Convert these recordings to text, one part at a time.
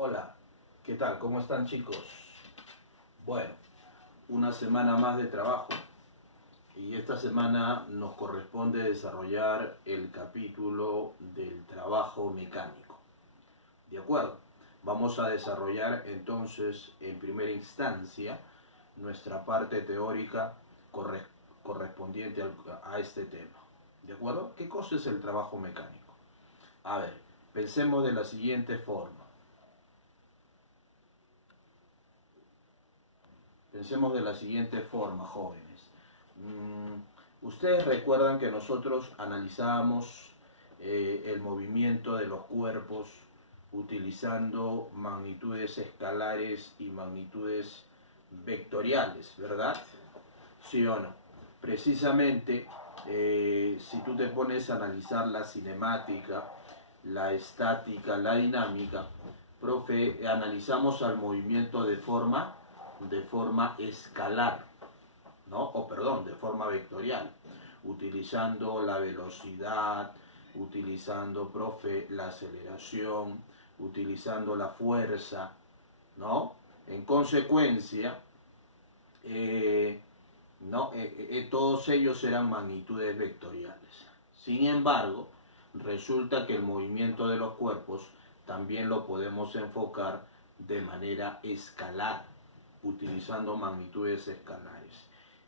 Hola, ¿qué tal? ¿Cómo están, chicos? Bueno, una semana más de trabajo y esta semana nos corresponde desarrollar el capítulo del trabajo mecánico. ¿De acuerdo? Vamos a desarrollar entonces en primera instancia nuestra parte teórica correspondiente a este tema. ¿De acuerdo? ¿Qué cosa es el trabajo mecánico? A ver, pensemos de la siguiente forma. Pensemos de la siguiente forma, jóvenes. Ustedes recuerdan que nosotros analizábamos el movimiento de los cuerpos utilizando magnitudes escalares y magnitudes vectoriales, ¿verdad? ¿Sí o no? Precisamente, si tú te pones a analizar la cinemática, la estática, la dinámica, profe, analizamos al movimiento de forma escalar, ¿no? O perdón, de forma vectorial, utilizando la velocidad, utilizando, profe, la aceleración, utilizando la fuerza, ¿no? En consecuencia, todos ellos eran magnitudes vectoriales. Sin embargo, resulta que el movimiento de los cuerpos también lo podemos enfocar de manera escalar, utilizando magnitudes escalares.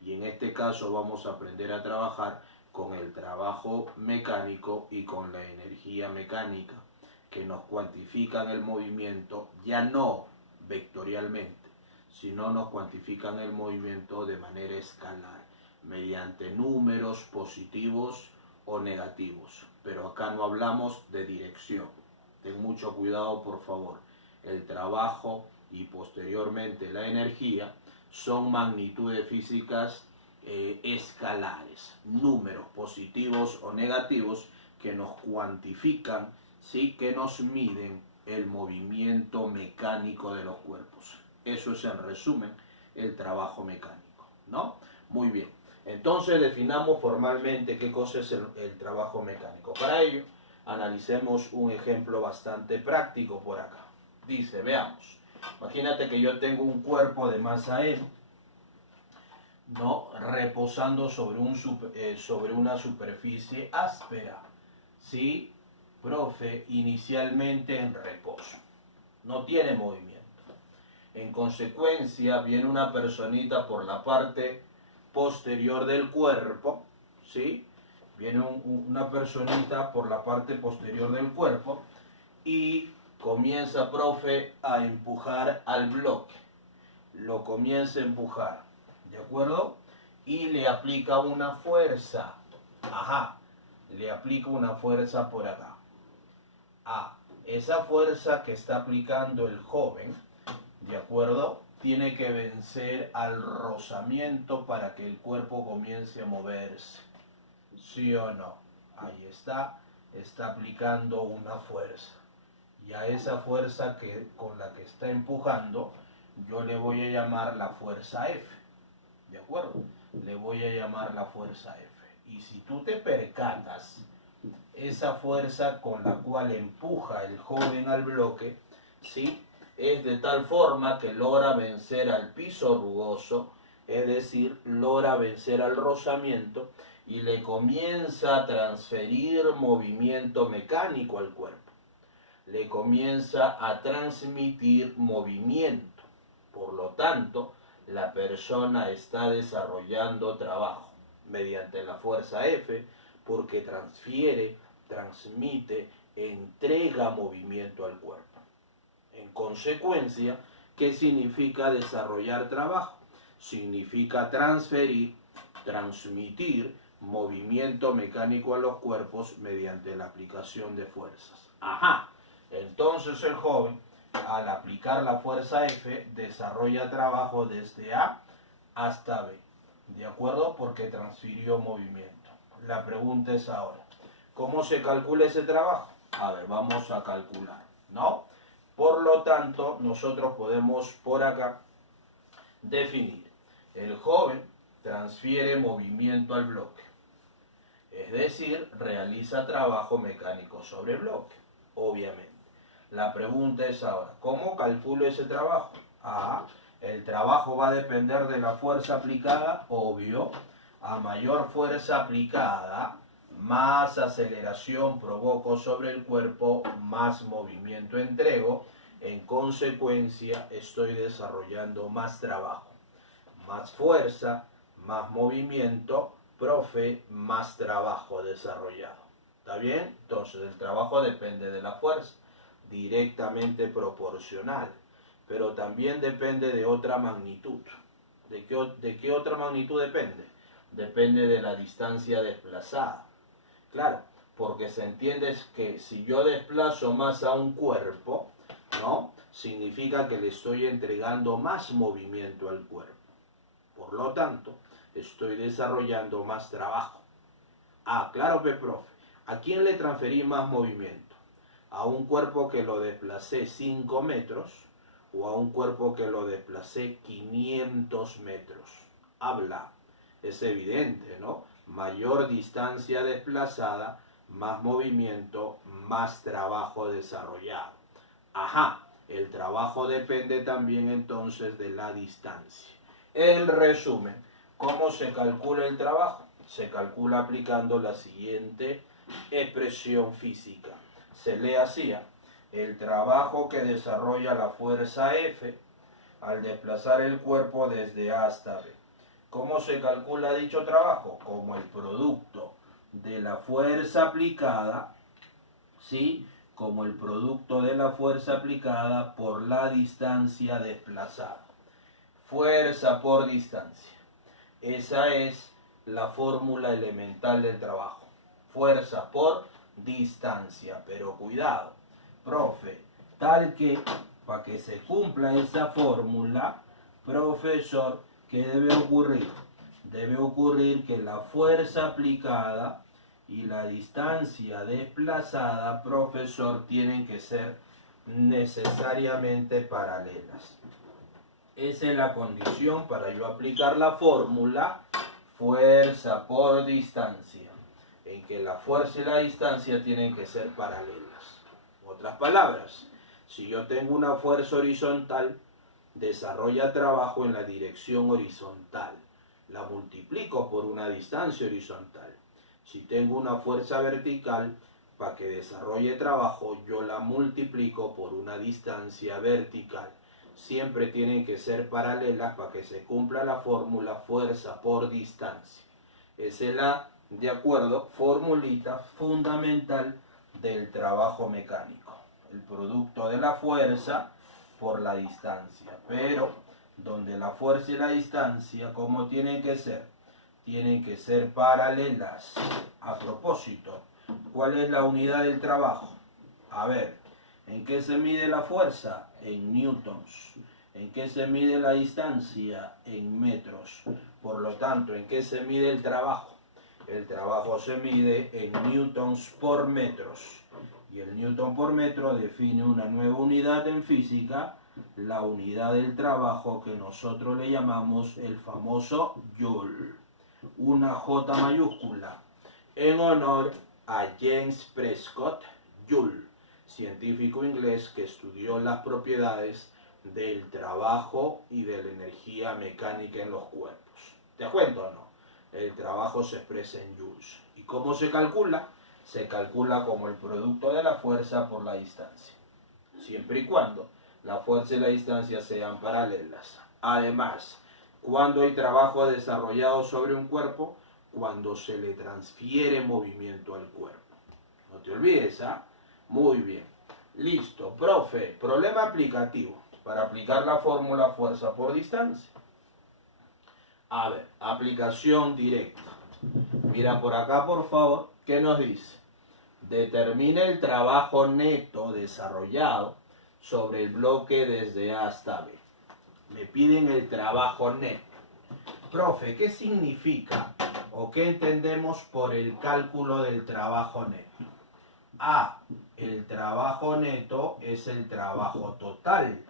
Y en este caso vamos a aprender a trabajar con el trabajo mecánico y con la energía mecánica, que nos cuantifican el movimiento ya no vectorialmente, sino nos cuantifican el movimiento de manera escalar, mediante números positivos o negativos. Pero acá no hablamos de dirección. Ten mucho cuidado, por favor. El trabajo y posteriormente la energía son magnitudes físicas escalares, números positivos o negativos que nos cuantifican, ¿sí? Que nos miden el movimiento mecánico de los cuerpos. Eso es en resumen el trabajo mecánico, ¿no? Muy bien, entonces definamos formalmente qué cosa es el trabajo mecánico. Para ello, analicemos un ejemplo bastante práctico por acá. Dice, veamos, imagínate que yo tengo un cuerpo de masa M, ¿no? Reposando sobre una superficie áspera, ¿sí? Profe, inicialmente en reposo, no tiene movimiento. En consecuencia, viene una personita por la parte posterior del cuerpo, ¿sí? Viene una personita por la parte posterior del cuerpo y comienza, profe, a empujar al bloque. Lo comienza a empujar, ¿de acuerdo? Y le aplica una fuerza. Ajá, le aplica una fuerza por acá. Esa fuerza que está aplicando el joven, ¿de acuerdo? Tiene que vencer al rozamiento para que el cuerpo comience a moverse. ¿Sí o no? Ahí está aplicando una fuerza. Y a esa fuerza con la que está empujando, yo le voy a llamar la fuerza F. ¿De acuerdo? Le voy a llamar la fuerza F. Y si tú te percatas, esa fuerza con la cual empuja el joven al bloque, ¿sí? Es de tal forma que logra vencer al piso rugoso, es decir, logra vencer al rozamiento y le comienza a transferir movimiento mecánico al cuerpo. Le comienza a transmitir movimiento. Por lo tanto, la persona está desarrollando trabajo mediante la fuerza F porque transmite, entrega movimiento al cuerpo. En consecuencia, ¿qué significa desarrollar trabajo? Significa transferir, transmitir movimiento mecánico a los cuerpos mediante la aplicación de fuerzas. Ajá, entonces el joven, al aplicar la fuerza F, desarrolla trabajo desde A hasta B, ¿de acuerdo? Porque transfirió movimiento. La pregunta es ahora, ¿cómo se calcula ese trabajo? A ver, vamos a calcular, ¿no? Por lo tanto, nosotros podemos por acá definir. El joven transfiere movimiento al bloque, es decir, realiza trabajo mecánico sobre bloque, obviamente. La pregunta es ahora, ¿cómo calculo ese trabajo? El trabajo va a depender de la fuerza aplicada, obvio. A mayor fuerza aplicada, más aceleración provoco sobre el cuerpo, más movimiento entrego. En consecuencia, estoy desarrollando más trabajo. Más fuerza, más movimiento, profe, más trabajo desarrollado. ¿Está bien? Entonces, el trabajo depende de la fuerza, directamente proporcional, pero también depende de otra magnitud. ¿De qué otra magnitud depende? Depende de la distancia desplazada. Claro, porque se entiende que si yo desplazo más a un cuerpo, ¿no? Significa que le estoy entregando más movimiento al cuerpo. Por lo tanto, estoy desarrollando más trabajo. Claro, profe. ¿A quién le transferí más movimiento? ¿A un cuerpo que lo desplacé 5 metros o a un cuerpo que lo desplacé 500 metros? Habla. Es evidente, ¿no? Mayor distancia desplazada, más movimiento, más trabajo desarrollado. El trabajo depende también entonces de la distancia. En resumen, ¿cómo se calcula el trabajo? Se calcula aplicando la siguiente expresión física. Se lee así: el trabajo que desarrolla la fuerza F al desplazar el cuerpo desde A hasta B. ¿Cómo se calcula dicho trabajo? Como el producto de la fuerza aplicada, ¿sí? Como el producto de la fuerza aplicada por la distancia desplazada. Fuerza por distancia. Esa es la fórmula elemental del trabajo. Fuerza por distancia. Pero cuidado, profe, tal que para que se cumpla esa fórmula, profesor, ¿qué debe ocurrir? Debe ocurrir que la fuerza aplicada y la distancia desplazada, profesor, tienen que ser necesariamente paralelas. Esa es la condición para yo aplicar la fórmula fuerza por distancia, en que la fuerza y la distancia tienen que ser paralelas. En otras palabras, si yo tengo una fuerza horizontal, desarrolla trabajo en la dirección horizontal. La multiplico por una distancia horizontal. Si tengo una fuerza vertical, para que desarrolle trabajo, yo la multiplico por una distancia vertical. Siempre tienen que ser paralelas para que se cumpla la fórmula fuerza por distancia. Esa es la, de acuerdo, formulita fundamental del trabajo mecánico. El producto de la fuerza por la distancia. Pero donde la fuerza y la distancia, ¿cómo tienen que ser? Tienen que ser paralelas. A propósito, ¿cuál es la unidad del trabajo? A ver, ¿en qué se mide la fuerza? En newtons. ¿En qué se mide la distancia? En metros. Por lo tanto, ¿en qué se mide el trabajo? El trabajo se mide en newtons por metros. Y el newton por metro define una nueva unidad en física, la unidad del trabajo que nosotros le llamamos el famoso joule. Una J mayúscula, en honor a James Prescott Joule, científico inglés que estudió las propiedades del trabajo y de la energía mecánica en los cuerpos. ¿Te cuento o no? El trabajo se expresa en joules. ¿Y cómo se calcula? Se calcula como el producto de la fuerza por la distancia, siempre y cuando la fuerza y la distancia sean paralelas. Además, ¿cuándo hay trabajo desarrollado sobre un cuerpo? Cuando se le transfiere movimiento al cuerpo. No te olvides, ¿ah? Muy bien. Listo, profe. Problema aplicativo. Para aplicar la fórmula fuerza por distancia. A ver, aplicación directa. Mira por acá, por favor. ¿Qué nos dice? Determina el trabajo neto desarrollado sobre el bloque desde A hasta B. Me piden el trabajo neto. Profe, ¿qué significa o qué entendemos por el cálculo del trabajo neto? El trabajo neto es el trabajo total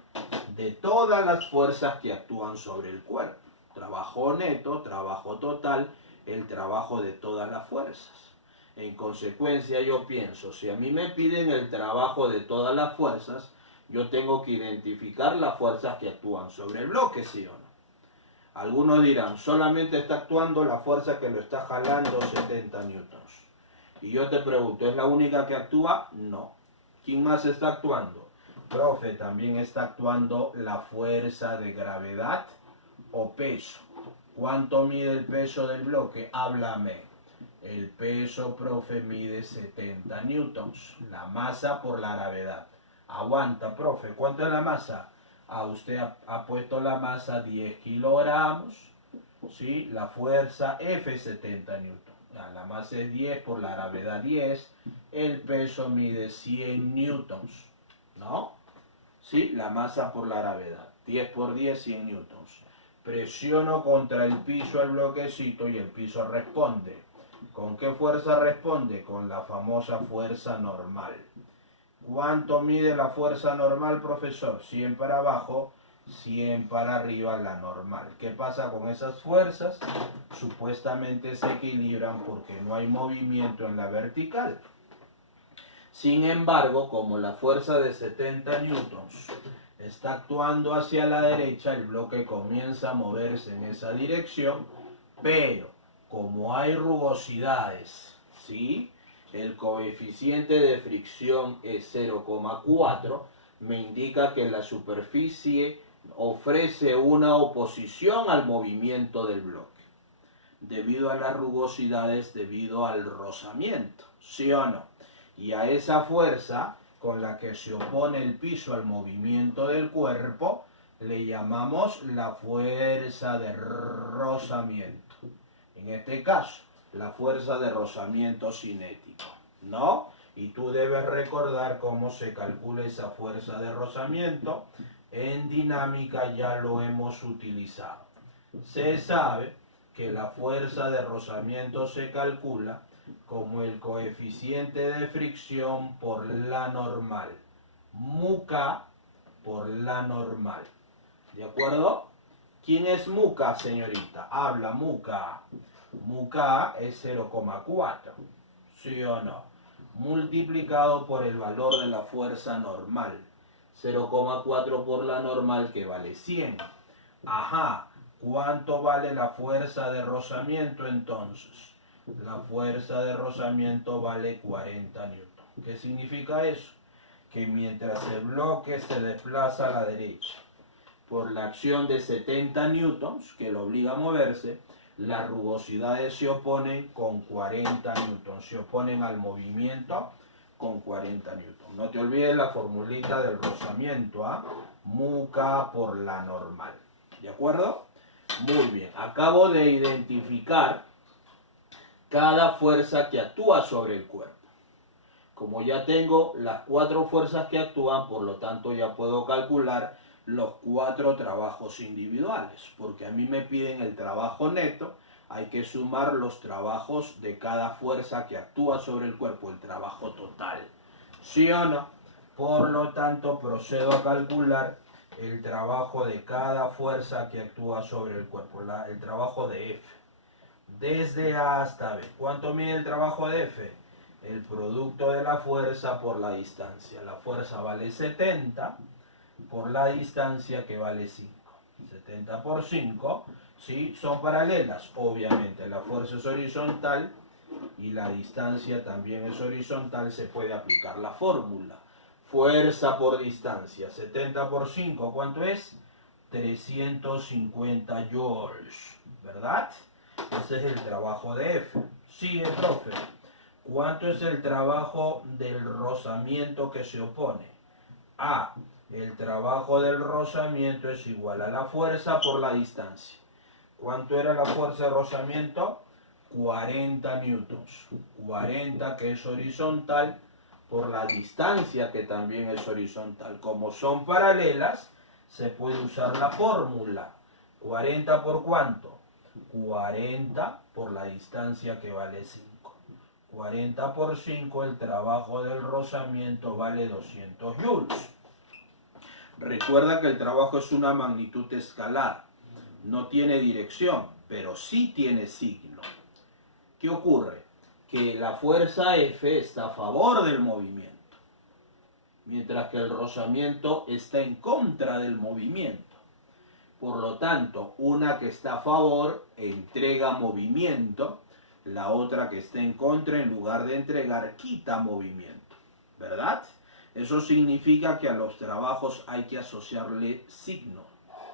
de todas las fuerzas que actúan sobre el cuerpo. Trabajo neto, trabajo total, el trabajo de todas las fuerzas. En consecuencia, yo pienso, si a mí me piden el trabajo de todas las fuerzas, yo tengo que identificar las fuerzas que actúan sobre el bloque, ¿sí o no? Algunos dirán, solamente está actuando la fuerza que lo está jalando 70 newtons. Y yo te pregunto, ¿es la única que actúa? No. ¿Quién más está actuando? Profe, también está actuando la fuerza de gravedad o peso. ¿Cuánto mide el peso del bloque? Háblame. El peso, profe, mide 70 newtons. La masa por la gravedad. Aguanta, profe. ¿Cuánto es la masa? Usted ha puesto la masa 10 kilogramos. ¿Sí? La fuerza F es 70 newtons. La masa es 10 por la gravedad 10. El peso mide 100 newtons. ¿No? ¿Sí? La masa por la gravedad. 10 por 10, 100 newtons. Presiono contra el piso el bloquecito y el piso responde. ¿Con qué fuerza responde? Con la famosa fuerza normal. ¿Cuánto mide la fuerza normal, profesor? 100 para abajo, 100 para arriba, la normal. ¿Qué pasa con esas fuerzas? Supuestamente se equilibran porque no hay movimiento en la vertical. Sin embargo, como la fuerza de 70 newtons está actuando hacia la derecha, el bloque comienza a moverse en esa dirección, pero como hay rugosidades, ¿sí? El coeficiente de fricción es 0,4, me indica que la superficie ofrece una oposición al movimiento del bloque, debido a las rugosidades, debido al rozamiento, ¿sí o no? Y a esa fuerza con la que se opone el piso al movimiento del cuerpo, le llamamos la fuerza de rozamiento. En este caso, la fuerza de rozamiento cinético, ¿no? Y tú debes recordar cómo se calcula esa fuerza de rozamiento. En dinámica ya lo hemos utilizado. Se sabe que la fuerza de rozamiento se calcula como el coeficiente de fricción por la normal. Mu-K por la normal. ¿De acuerdo? ¿Quién es Mu-K, señorita? Habla Mu-K. Mu-K es 0,4. ¿Sí o no? Multiplicado por el valor de la fuerza normal. 0,4 por la normal, que vale 100. Ajá. ¿Cuánto vale la fuerza de rozamiento entonces? La fuerza de rozamiento vale 40 newtons. ¿Qué significa eso? Que mientras el bloque se desplaza a la derecha por la acción de 70 newtons, que lo obliga a moverse, las rugosidades se oponen con 40 newtons, se oponen al movimiento con 40 newtons. No te olvides la formulita del rozamiento, ¿ah? Mu-K por la normal. ¿De acuerdo? Muy bien, acabo de identificar cada fuerza que actúa sobre el cuerpo. Como ya tengo las 4 fuerzas que actúan, por lo tanto ya puedo calcular los 4 trabajos individuales, porque a mí me piden el trabajo neto, hay que sumar los trabajos de cada fuerza que actúa sobre el cuerpo, el trabajo total. ¿Sí o no? Por lo tanto, procedo a calcular el trabajo de cada fuerza que actúa sobre el cuerpo, el trabajo de F. Desde A hasta B. ¿Cuánto mide el trabajo de F? El producto de la fuerza por la distancia. La fuerza vale 70 por la distancia, que vale 5. 70 por 5, ¿sí? Son paralelas. Obviamente la fuerza es horizontal y la distancia también es horizontal. Se puede aplicar la fórmula. Fuerza por distancia. 70 por 5, ¿cuánto es? 350 joules, ¿verdad? Ese es el trabajo de F. Sigue, profe. ¿Cuánto es el trabajo del rozamiento que se opone? A. El trabajo del rozamiento es igual a la fuerza por la distancia. ¿Cuánto era la fuerza de rozamiento? 40 newtons. 40, que es horizontal, por la distancia, que también es horizontal. Como son paralelas, se puede usar la fórmula. 40 por ¿cuánto? 40 por la distancia, que vale 5. 40 por 5, el trabajo del rozamiento vale 200 joules. Recuerda que el trabajo es una magnitud escalar. No tiene dirección, pero sí tiene signo. ¿Qué ocurre? que la fuerza F está a favor del movimiento, mientras que el rozamiento está en contra del movimiento. Por lo tanto, una que está a favor entrega movimiento, la otra que está en contra, en lugar de entregar, quita movimiento, ¿verdad? Eso significa que a los trabajos hay que asociarle signo,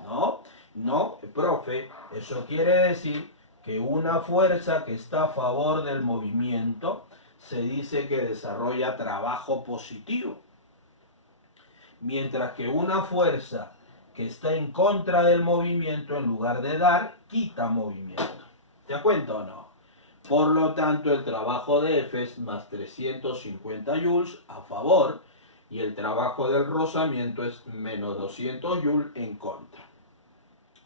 ¿no? No, profe, eso quiere decir que una fuerza que está a favor del movimiento se dice que desarrolla trabajo positivo, mientras que una fuerza que está en contra del movimiento, en lugar de dar, quita movimiento. ¿Te das cuenta o no? Por lo tanto, el trabajo de F es más 350 joules a favor y el trabajo del rozamiento es menos 200 joules en contra.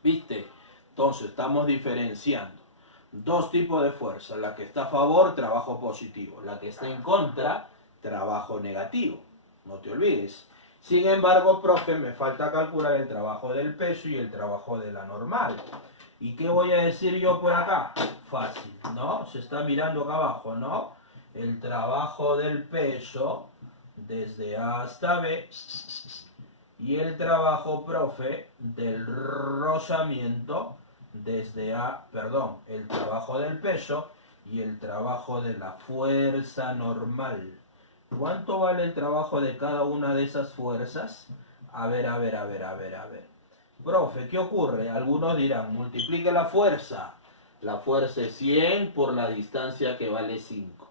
¿Viste? Entonces, estamos diferenciando dos tipos de fuerza. La que está a favor, trabajo positivo. La que está en contra, trabajo negativo. No te olvides. Sin embargo, profe, me falta calcular el trabajo del peso y el trabajo de la normal. ¿Y qué voy a decir yo por acá? Fácil, ¿no? Se está mirando acá abajo, ¿no? El trabajo del peso desde A hasta B y el trabajo, profe, del rozamiento desde el trabajo del peso y el trabajo de la fuerza normal. ¿Cuánto vale el trabajo de cada una de esas fuerzas? A ver. Profe, ¿qué ocurre? Algunos dirán, multiplique la fuerza. La fuerza es 100 por la distancia que vale 5.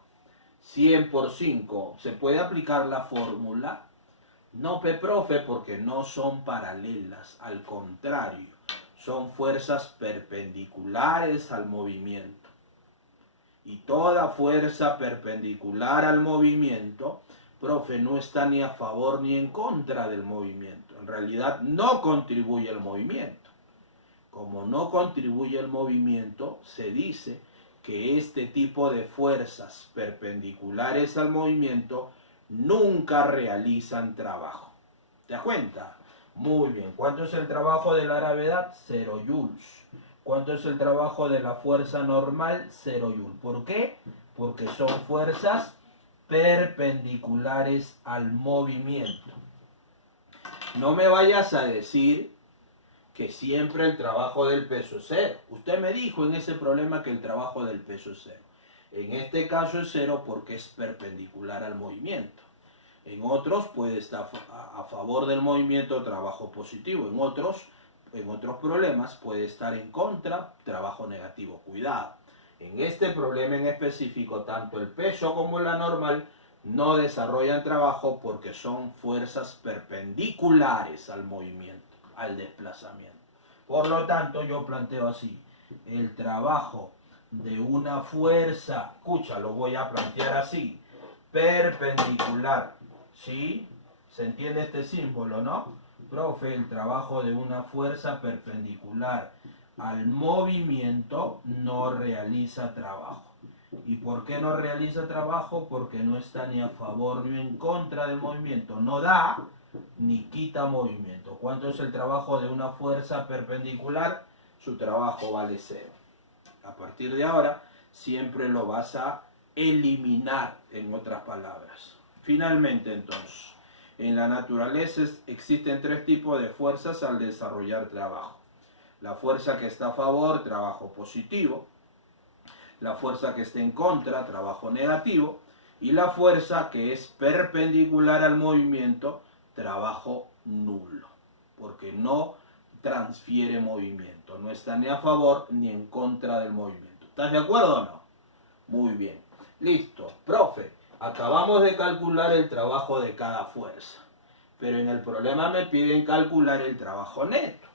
100 por 5. ¿Se puede aplicar la fórmula? No, profe, porque no son paralelas. Al contrario, son fuerzas perpendiculares al movimiento. Y toda fuerza perpendicular al movimiento, profe, no está ni a favor ni en contra del movimiento. En realidad no contribuye al movimiento. Como no contribuye al movimiento, se dice que este tipo de fuerzas perpendiculares al movimiento nunca realizan trabajo. ¿Te das cuenta? Muy bien. ¿Cuánto es el trabajo de la gravedad? 0 joules. ¿Cuánto es el trabajo de la fuerza normal? 0 joules. ¿Por qué? Porque son fuerzas perpendiculares al movimiento. No me vayas a decir que siempre el trabajo del peso es 0. Usted me dijo en ese problema que el trabajo del peso es 0. En este caso es 0 porque es perpendicular al movimiento. En otros puede estar a favor del movimiento, trabajo positivo. En otros problemas puede estar en contra, trabajo negativo. Cuidado. En este problema en específico, tanto el peso como la normal no desarrollan trabajo porque son fuerzas perpendiculares al movimiento, al desplazamiento. Por lo tanto, yo planteo así: el trabajo de una fuerza, escucha, lo voy a plantear así, perpendicular, ¿sí? ¿Se entiende este símbolo, no? Profe, el trabajo de una fuerza perpendicular al movimiento no realiza trabajo. ¿Y por qué no realiza trabajo? Porque no está ni a favor ni en contra del movimiento. No da ni quita movimiento. ¿Cuánto es el trabajo de una fuerza perpendicular? Su trabajo vale 0. A partir de ahora, siempre lo vas a eliminar, en otras palabras. Finalmente, entonces, en la naturaleza existen 3 tipos de fuerzas al desarrollar trabajo. La fuerza que está a favor, trabajo positivo. La fuerza que está en contra, trabajo negativo. Y la fuerza que es perpendicular al movimiento, trabajo nulo. Porque no transfiere movimiento. No está ni a favor ni en contra del movimiento. ¿Estás de acuerdo o no? Muy bien. Listo. Profe, acabamos de calcular el trabajo de cada fuerza. Pero en el problema me piden calcular el trabajo neto.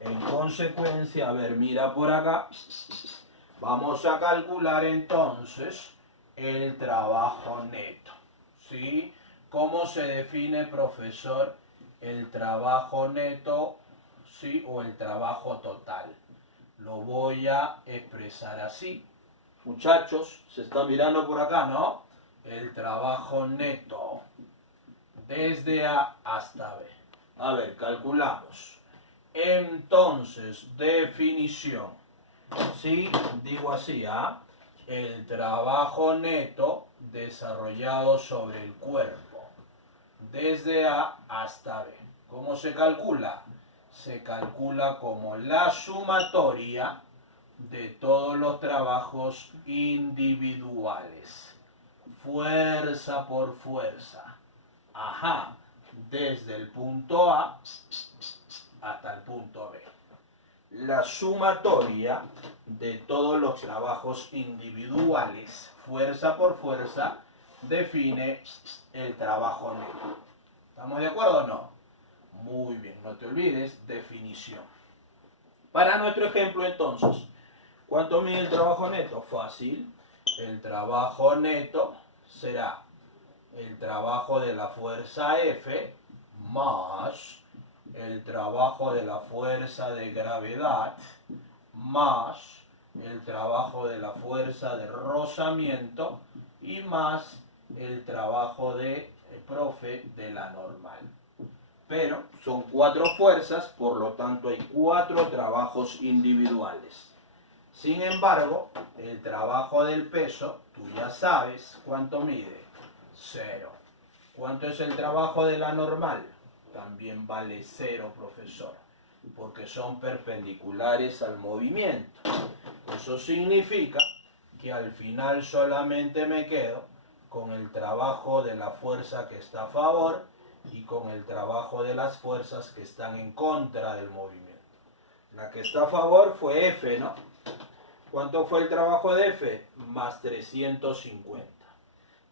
En consecuencia, a ver, mira por acá. Vamos a calcular entonces el trabajo neto. ¿Sí? ¿Cómo se define, profesor, el trabajo neto, sí, o el trabajo total? Lo voy a expresar así. Muchachos, se está mirando por acá, ¿no? El trabajo neto desde A hasta B. A ver, calculamos. Entonces, definición. Sí, digo así, ¿ah? el trabajo neto desarrollado sobre el cuerpo, desde A hasta B. ¿Cómo se calcula? Se calcula como la sumatoria de todos los trabajos individuales, fuerza por fuerza. Ajá, desde el punto A hasta el punto B. La sumatoria de todos los trabajos individuales, fuerza por fuerza, define el trabajo neto. ¿Estamos de acuerdo o no? Muy bien, no te olvides, definición. Para nuestro ejemplo entonces, ¿cuánto mide el trabajo neto? Fácil. El trabajo neto será el trabajo de la fuerza F más el trabajo de la fuerza de gravedad más el trabajo de la fuerza de rozamiento y más el trabajo de profe de la normal. Pero son 4 fuerzas, por lo tanto hay 4 trabajos individuales. Sin embargo, el trabajo del peso, tú ya sabes cuánto mide, 0. ¿Cuánto es el trabajo de la normal? También vale 0, profesor, porque son perpendiculares al movimiento. Eso significa que al final solamente me quedo con el trabajo de la fuerza que está a favor y con el trabajo de las fuerzas que están en contra del movimiento. La que está a favor fue F, ¿no? ¿Cuánto fue el trabajo de F? Más 350.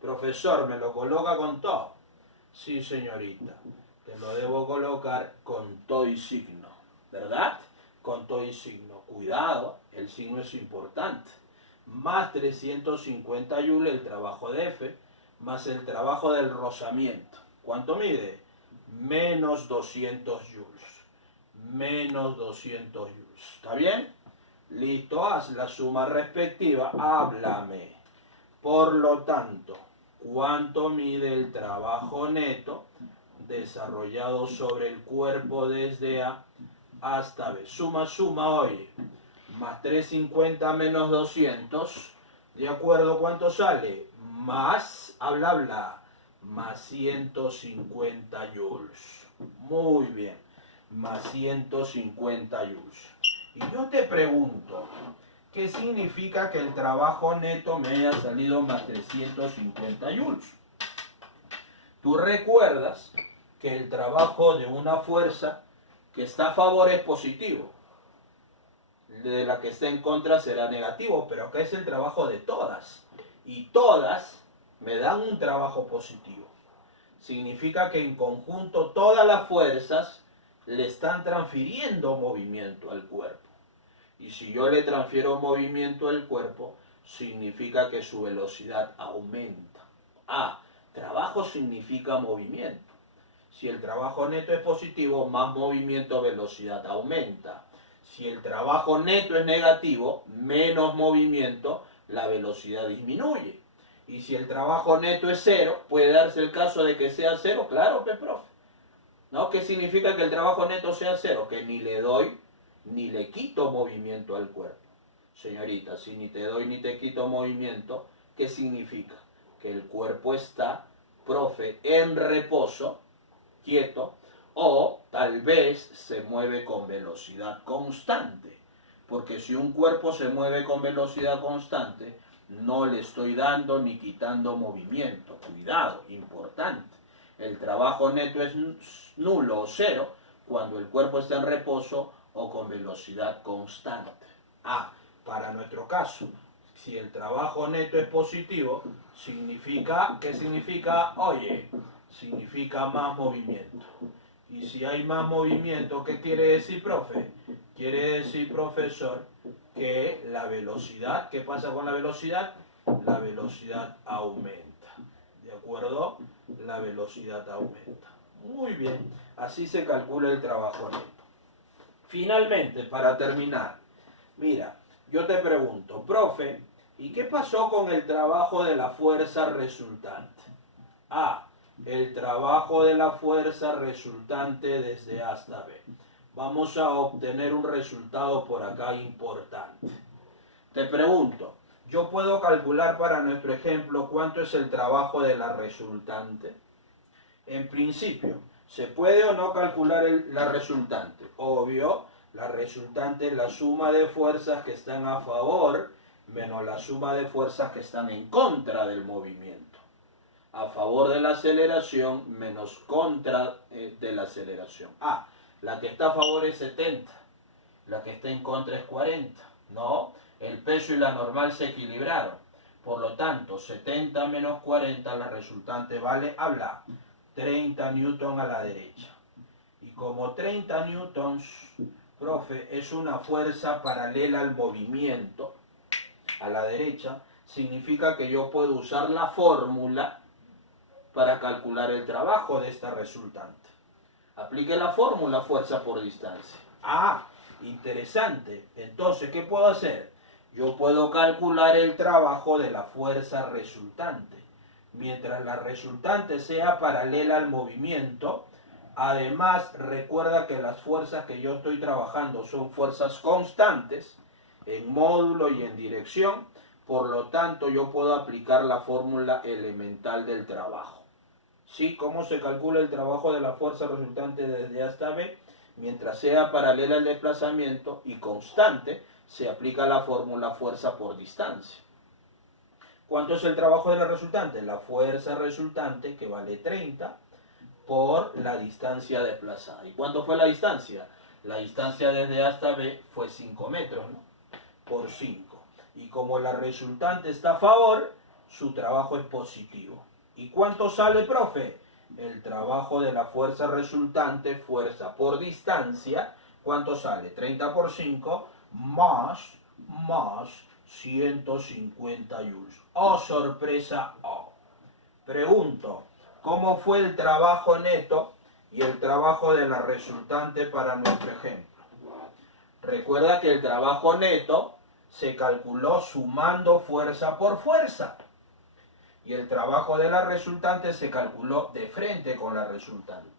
Profesor, ¿me lo coloca con todo? Sí, señorita. Te lo debo colocar con todo y signo, ¿verdad? Con todo y signo. Cuidado, el signo es importante. Más 350 joules el trabajo de F, más el trabajo del rozamiento. ¿Cuánto mide? Menos 200 joules. Menos 200 joules. ¿Está bien? Listo, haz la suma respectiva. Háblame. Por lo tanto, ¿cuánto mide el trabajo neto desarrollado sobre el cuerpo desde A hasta B? Suma, oye. Más 350 menos 200. ¿De acuerdo? ¿Cuánto sale? Más, habla. Más 150 joules. Muy bien. Más 150 joules. Y yo te pregunto, ¿qué significa que el trabajo neto me haya salido más 350 joules? Tú recuerdas que el trabajo de una fuerza que está a favor es positivo, de la que está en contra será negativo, pero acá es el trabajo de todas, y todas me dan un trabajo positivo. Significa que en conjunto todas las fuerzas le están transfiriendo movimiento al cuerpo. Y si yo le transfiero movimiento al cuerpo, significa que su velocidad aumenta. Trabajo significa movimiento. Si el trabajo neto es positivo, más movimiento, velocidad aumenta. Si el trabajo neto es negativo, menos movimiento, la velocidad disminuye. Y si el trabajo neto es 0, puede darse el caso de que sea 0, claro, profe. ¿No? ¿Qué significa que el trabajo neto sea 0? Que ni le doy ni le quito movimiento al cuerpo. Señorita, si ni te doy ni te quito movimiento, ¿qué significa? Que el cuerpo está, profe, en reposo, quieto, o tal vez se mueve con velocidad constante. Porque si un cuerpo se mueve con velocidad constante, no le estoy dando ni quitando movimiento. Cuidado, importante. El trabajo neto es nulo o 0 cuando el cuerpo está en reposo o con velocidad constante. Para nuestro caso, si el trabajo neto es positivo, significa, ¿qué significa? Oye, significa más movimiento. Y si hay más movimiento, ¿qué quiere decir, profe? Quiere decir, profesor, que la velocidad, ¿qué pasa con la velocidad? La velocidad aumenta. ¿De acuerdo? La velocidad aumenta. Muy bien, así se calcula el trabajo neto. Finalmente, para terminar, mira, yo te pregunto, profe, ¿y qué pasó con el trabajo de la fuerza resultante? El trabajo de la fuerza resultante desde A hasta B. Vamos a obtener un resultado por acá importante. Te pregunto, yo puedo calcular para nuestro ejemplo cuánto es el trabajo de la resultante. En principio, ¿se puede o no calcular la resultante? Obvio, la resultante es la suma de fuerzas que están a favor menos la suma de fuerzas que están en contra del movimiento. A favor de la aceleración menos contra de la aceleración. Ah, la que está a favor es 70, la que está en contra es 40. No, el peso y la normal se equilibraron. Por lo tanto, 70 menos 40, la resultante vale, habla, 30 newton a la derecha. Y como 30 newtons, profe, es una fuerza paralela al movimiento a la derecha, significa que yo puedo usar la fórmula para calcular el trabajo de esta resultante. Aplique la fórmula fuerza por distancia. Ah, interesante. Entonces, ¿qué puedo hacer? Yo puedo calcular el trabajo de la fuerza resultante. Mientras la resultante sea paralela al movimiento, además recuerda que las fuerzas que yo estoy trabajando son fuerzas constantes en módulo y en dirección, por lo tanto yo puedo aplicar la fórmula elemental del trabajo. ¿Sí? ¿Cómo se calcula el trabajo de la fuerza resultante desde A hasta B? Mientras sea paralela al desplazamiento y constante, se aplica la fórmula fuerza por distancia. ¿Cuánto es el trabajo de la resultante? La fuerza resultante, que vale 30, por la distancia desplazada. ¿Y cuánto fue la distancia? La distancia desde A hasta B fue 5 metros, ¿no? Por 5. Y como la resultante está a favor, su trabajo es positivo. ¿Y cuánto sale, profe? El trabajo de la fuerza resultante, fuerza por distancia, ¿cuánto sale? 30 por 5 más 150 joules. ¡Oh, sorpresa! ¡Oh! Pregunto, ¿cómo fue el trabajo neto y el trabajo de la resultante para nuestro ejemplo? Recuerda que el trabajo neto se calculó sumando fuerza por fuerza. Y el trabajo de la resultante se calculó de frente con la resultante.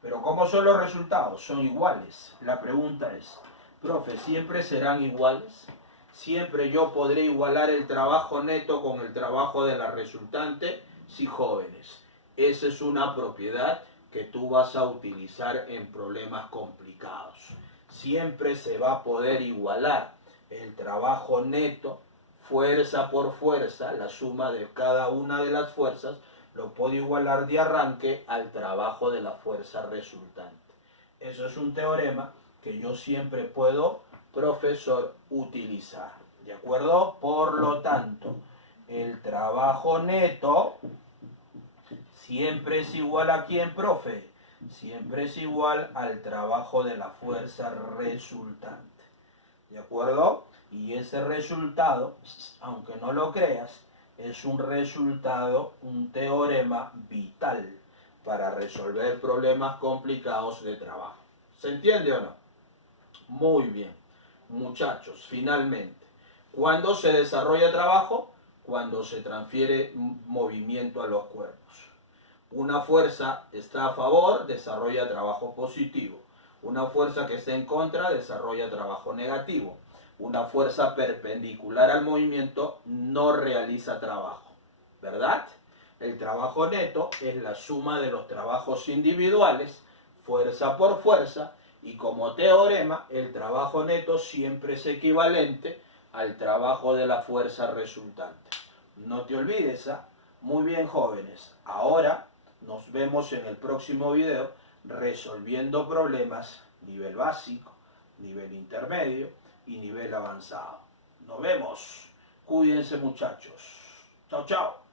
Pero ¿cómo son los resultados? Son iguales. La pregunta es, profe, ¿siempre serán iguales? ¿Siempre yo podré igualar el trabajo neto con el trabajo de la resultante? Sí, jóvenes. Esa es una propiedad que tú vas a utilizar en problemas complicados. Siempre se va a poder igualar el trabajo neto, fuerza por fuerza, la suma de cada una de las fuerzas, lo puedo igualar de arranque al trabajo de la fuerza resultante. Eso es un teorema que yo siempre puedo, profesor, utilizar. ¿De acuerdo? Por lo tanto, el trabajo neto siempre es igual a ¿quién, profe? Siempre es igual al trabajo de la fuerza resultante. ¿De acuerdo? Y ese resultado, aunque no lo creas, es un resultado, un teorema vital para resolver problemas complicados de trabajo. ¿Se entiende o no? Muy bien. Muchachos, finalmente, ¿cuándo se desarrolla trabajo? Cuando se transfiere movimiento a los cuerpos. Una fuerza está a favor, desarrolla trabajo positivo. Una fuerza que está en contra, desarrolla trabajo negativo. Una fuerza perpendicular al movimiento no realiza trabajo, ¿verdad? El trabajo neto es la suma de los trabajos individuales, fuerza por fuerza, y como teorema, el trabajo neto siempre es equivalente al trabajo de la fuerza resultante. No te olvides, ¿ah? Muy bien, jóvenes. Ahora nos vemos en el próximo video resolviendo problemas nivel básico, nivel intermedio y nivel avanzado. Nos vemos. Cuídense, muchachos. Chao, chao.